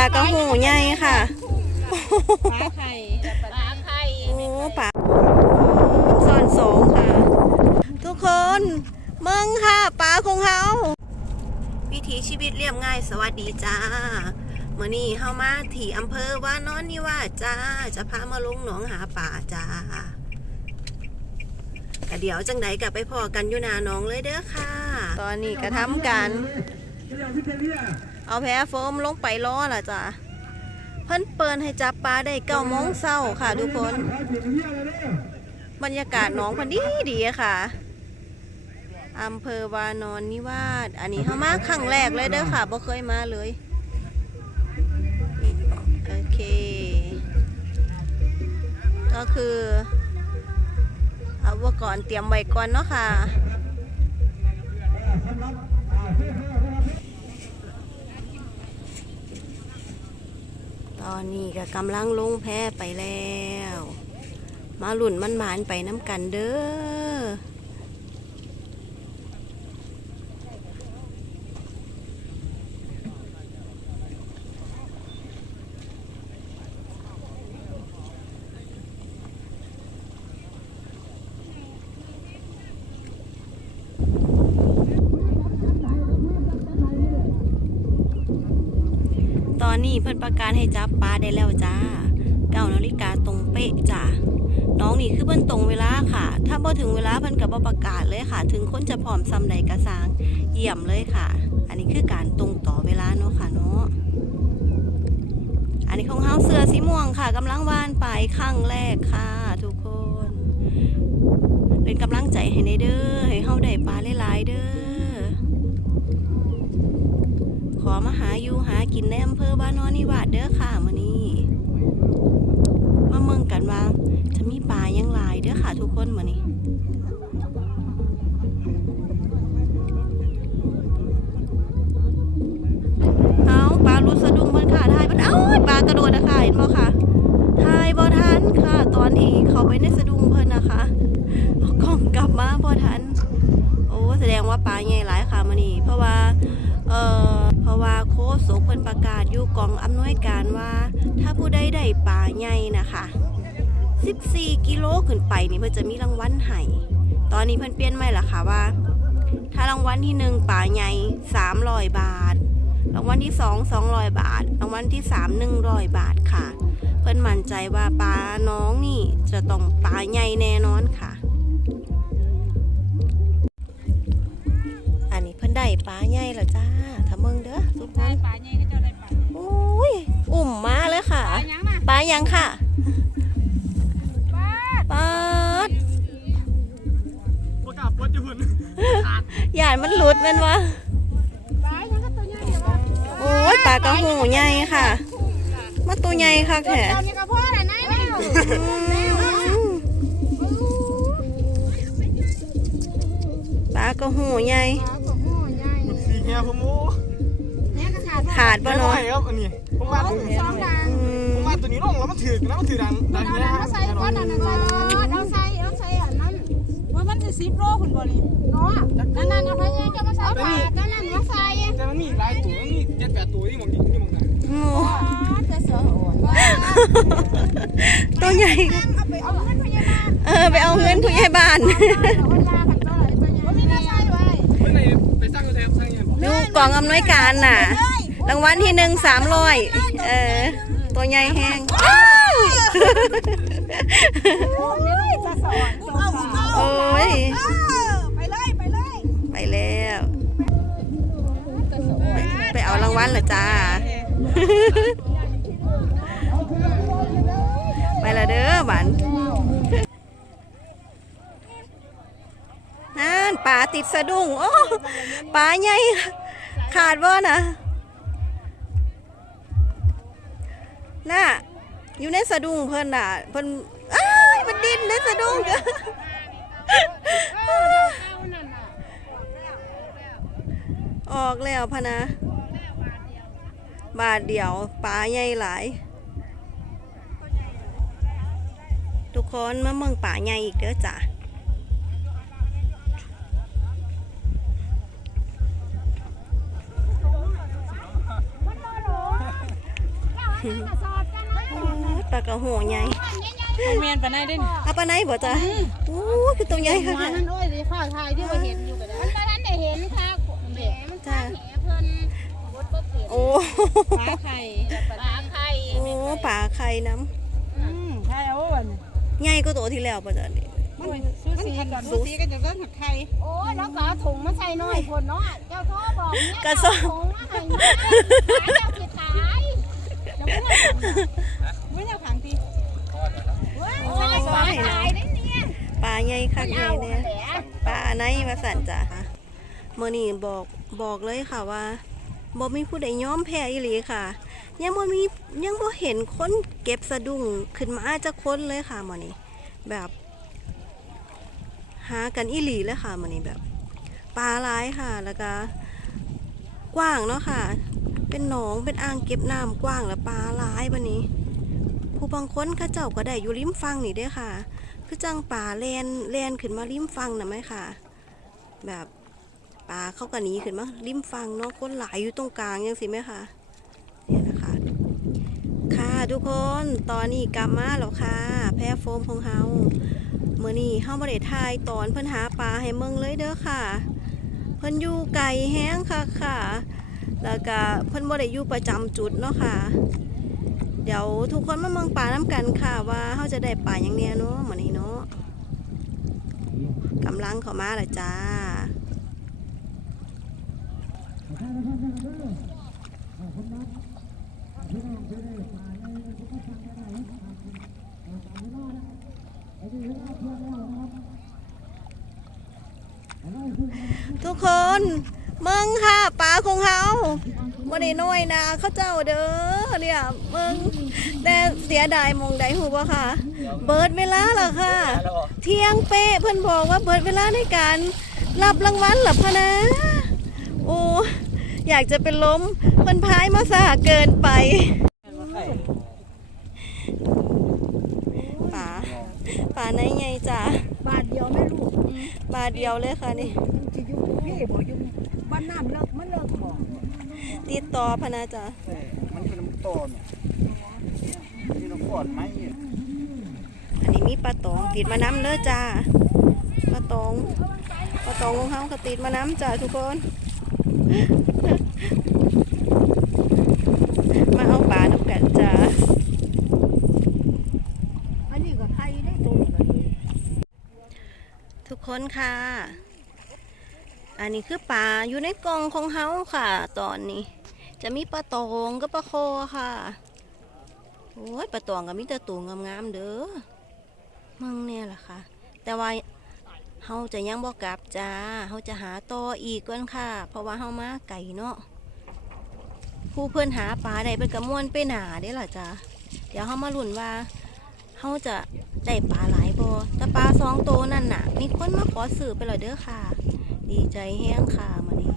ลากระหูใหญ่ค่ะปลาไข่ปลาไข่โอ้ปลาซ่อนสองค่ะ ทุกคนเมึงค่ะปลาของเฮาวิถีชีวิตเรียบง่ายสวัสดีจ้าเมื่อนี้เฮามาที่อำเภอว่านอนนิวาสจ้าจะพามาลงหนองหาป่าจ้าก็เดี๋ยวจังใดกลับไปพอกันอยู่นาหน้องเลยเด้อค่ะ ตอนนี้ก็ทำกัน เอาแพโฟมลงไปล้อล่ะจ้ะเพิ่นเปิดให้จับปลาได้เก้าโมงเช้าค่ะทุกคน บรรยากาศหน้องพันดีดีค่ะอำเภอวานอนนิวาสอันนี้เข้ามาครั้งแรกเลยเด้อค่ะบ่เคยมาเลยโอเค ก็คือเอาอุปกรณ์เตรียมไว้ก่อนเนาะค่ะ ตอนนี้ก็กำลังลงแพไปแล้ว มาหลุ่นมันหมานไปน้ำกันเด้อ ตอ นี้เพิ่นประกาศให้จับปลาได้แล้วจ้าเก้านาฬิกาตรงเป๊ะจ้าน้องนี่คือเพิ่นตรงเวลาค่ะ ถ้าบ่ถึงเวลาเพิ่นก็บ่ประกาศเลยค่ะ ถึงคนจะพร้อมซ้ำใดกระสางเยี่ยมเลยค่ะ อันนี้คือการตรงต่อเวลาเนาะค่ะเนาะอันนี้ของเฮาเสือสีม่วงค่ะกำลังวานไปครั้งแรกค่ะ ทุกคน เป็นกำลังใจให้ในเด้อให้เฮาได้ปลาหลายๆเด้อ ขอมาหาอยู่หากินในอำเภอบ้านนอนนิวาสเด้อค่ะมื้อนี้มาเมืองกันว่าจะมีปลายังหลายเด้อค่ะทุกคนมื้อนี้เอาปลาลุดสะดุ้งเพิ่นค่ะทายเพิ่นเอ้าปลากระโดดนะคะเห็นบ่ค่ะทายบ่ทันค่ะ ตอนที่เขาไปในสะดุ้งเพิ่นนะคะเอากล้องกลับมาบ่ทัน โค้ชสุเพิ่นประกาศอยู่กองอำนวยการว่า ถ้าผู้ใดได้ปลาใหญ่นะคะ 14 กิโลขึ้นไปนี่เพิ่นจะมีรางวัลให้ตอนนี้เพิ่นเปลี่ยนใหม่ละค่ะว่า ถ้ารางวัลที่หนึ่งปลาใหญ่300 บาท รางวัลที่สอง200 บาท รางวัลที่สาม100 บาทค่ะ เพิ่นมั่นใจว่าปลาน้องนี่จะต้องปลาใหญ่แน่นอนค่ะอันนี้เพิ่นได้ปลาใหญ่แล้วจ้า ปลายังน่ะปลายังค่ะปลาปลาดประกาศปลดอยู่พุ่นหยาดมันหลุดแมันวะปลายังก็ตัวใหญ่อยู่บ่โอ้ยปลากระหูใหญ่ค่ะมาตัวใหญ่ค่ะแท้ตอนนี้ก็พ่อแล้วนะแม่อืมปลากระหูใหญ่ปลาของพ่อใหญ่สีเฮียผมโอ้เนี่ยก็ขาดขาดไม่ปะไหวเนาะครับอันนี้ ผมมาตัวนี้สองดังอืมผมมาตัวนี้ลงแล้วมันถือแล้วมันถือดังดังเอาเนี้ยนั้นมาใส่ก้อนนั้นใส่เอาใส่เอาใส่อันนั้นว่ามันจะสิบโลคุณบ่นี่เนาะนั่นนั่นเอาไปยังจะมาใส่ปลานั่นนั่นมาใส่แต่มันมีหลายตัวมันมีเจ็ดแปดตัวที่มองนี่ที่มองนั่นโอ้จะเสืออ่อนว่าตัวใหญ่เอาไปเอาเงินพยาบาลเออไปเอาเงินผู้ใหญ่บ้านเอาลากันเท่าไหร่ตัวใหญ่ว่ามีน่าใส่ไว้เมื่อไหร่ไปสร้างกระแทกสร้างเงี้ยบอกดูกล่องอำนวยการน่ะ รางวัลที่หนึ่งสามร้อยเออ ตัวใหญ่แห้งจะสอนเอาเอาโอ้ยไปเลยไปเลยไปแล้วไปไปเอารางวัลเหรอจ้า ไปละเด้อบันนั่นปลาติดสะดุ้งโอ้ปลาใหญ่ขาดว่านะ น่ะอยู่ในสะดุ้งเพิ่นน่ะเพิ่นอ้ายมันดิ้นในสะดุ้งออกแล้วพะนะ บาทเดียวปลาใหญ่หลาย ทุกคนมาเมืองป่าใหญ่อีกเด้อจ้ะอบกันเลย ปลากระโหใหญ่เอาแมนปานไหนได้นี่เอาปลาไหนบ่จ้ะโอ้คือตัวใหญ่ค่ะหัวนั่นโอ้ยดิข้าวไทยที่ว่าเห็นอยู่ก็ได้มันบ่ทันได้เห็นค่ะแหมมันข้างแหเพิ่นบดบ่เปลี่ยนโอ้ปลาไข่ปลาไข่โอ้ปลาไข่น้อืมไข่เอาวันำใหญ่ก็ตัวที่แล้วป่ะจ้ะนี่มันซูซีกันซูซีกันจะต้องหักไข่โอ้ยแล้วก็เอาถุงมาใส่หน่อยคนเนาะเจ้าโทรบอกเนี่ยกระสอบถุงมาให้มาเจ้าสิขายจะไม่ได้ไม่ได้ขังทีโอ้ยขายขายได้เนี่ยปลาใหญ่คักใหญ่เอาเนี่ยแหละปลาไหนมาสั่นจ้ะเมื่อนี้บอกบอกเลยค่ะว่าบ่มีผู้ใดยอมแพ้อีหลีค่ะ ยังบ่มียังบ่เห็นคนเก็บสะดุ้งขึ้นมาจากคนเลยค่ะมื่อนี้แบบ หากันอีหลีเลยค่ะมื่อนี้แบบปลาหลายค่ะแล้วก็ กว้างเนาะค่ะ เป็นหนองเป็นอ่างเก็บน้ำกว้างแล้วปลาหลายบันนี้ ผู้บางคนเข้าเจ้าก็ได้อยู่ริมฟังนี่เด้อค่ะ คือจังป่าแลนแลนขึ้นมาริมฟังนะไหมค่ะ แบบป่าเขาก็หนีขึ้นมาริมฟังเนาะคนหลายอยู่ตรงกลางยังสิไหมค่ะเนี่ยนะคะ ค่ะทุกคนตอนนี้กลับมาแล้วค่ะ แพร่โฟมของเฮาเมื่อนี้เฮาบ่ได้ทายตอนเพิ่นหาปลาให้เมืองเลยเด้อค่ะ เพิ่นอยู่ไกลแห้งค่ะค่ะ แล้วก็เพิ่นบ่ได้อยู่ประจำจุดเนาะค่ะ เดี๋ยวทุกคนมาเมืองป่าน้ำกันค่ะ ว่าเขาจะได้ป่าอย่างเนี้ยเนาะเหมือนนี้เนาะกำลังเข้ามาละจ้าทุกคนมืองค่ะป่าของเฮา บ่ได้น้อยนะเขาเจ้าเด้อเนี่ยเมืองแต่เสียดายหมองใดหูบ่ค่ะ เบิดเวลาแล้วค่ะ เที่ยงเป๊ะเพิ่นบอกว่าเบิดเวลาในการรับรางวัลหลับพะนะ โอ้อยากจะเป็นลมเพิ่นพายมาซะเกินไปป่าป่าไหนไงจ้ะบาทเดียวไม่รู้บาทเดียวเลยค่ะนี่จะอยู่พี่บอกอยู่บ้านน้ำเลิกมันเลิกบอก ติดต่อพะนะจ้ะมันเป็นน้ำต้นนี่น้ำก่อนไหมอันนี้มีปลาตองติดมาน้ำเด้อจ้าปลาตองปลาตองของเฮาก็ติดมาน้ำจ้าทุกคน มาเอาปลาน้ำกันจ้าอันนี้ก็ไข่ได้ตัวนี้ก็ทุกคนค่ะ อันนี้คือปลาอยู่ในกล่องของเฮาค่ะ ตอนนี้ จะมีปลาตองกับปลาโคค่ะโอ้ยปลาตองก็มีแต่ตัวงามๆเด้อมึงเนี่ยแหละค่ะ แต่ว่าเฮาจะยังบอกกลับจ้าเฮาจะหาต่ออีกก่อนค่ะ เพราะว่าเฮามาไก่เนาะผู้เพื่อนหาปลาได้เป็นกระมวลไปหนาเด้อล่ะจ้าเดี๋ยวเฮามาลุ้นว่าเฮาจะได้ปลาหลายบ่แต่ปลาสองโตนั่นน่ะ มีคนมาขอซื้อไปแล้วเด้อค่ะ ดีใจแห้งค่ะมานี้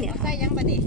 เนี่ยใส่ยังบัดนี้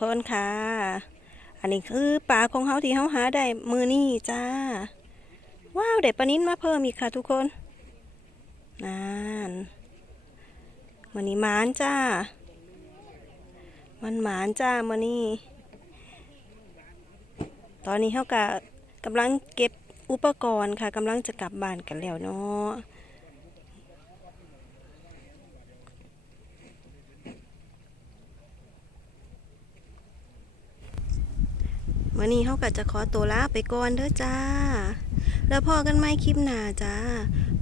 คนค่ะ อันนี้คือปลาของเฮาที่เฮาหาได้มือนี่จ้า ว้าวได้ปลานิ้นมาเพิ่มอีกค่ะทุกคนนั่นมันนี้หมานจ้า มันหมานจ้ามันนี่ ตอนนี้เขากะกำลังเก็บอุปกรณ์ค่ะกำลังจะกลับบ้านกันแล้วเนาะ วันนี้เขาก็จะขอตัวลาไปก่อนเด้อจ้า แล้วพอกันไหมคลิปหน้าจ้า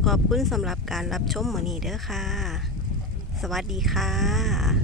ขอบคุณสำหรับการรับชมวันนี้เด้อค่ะ สวัสดีค่ะ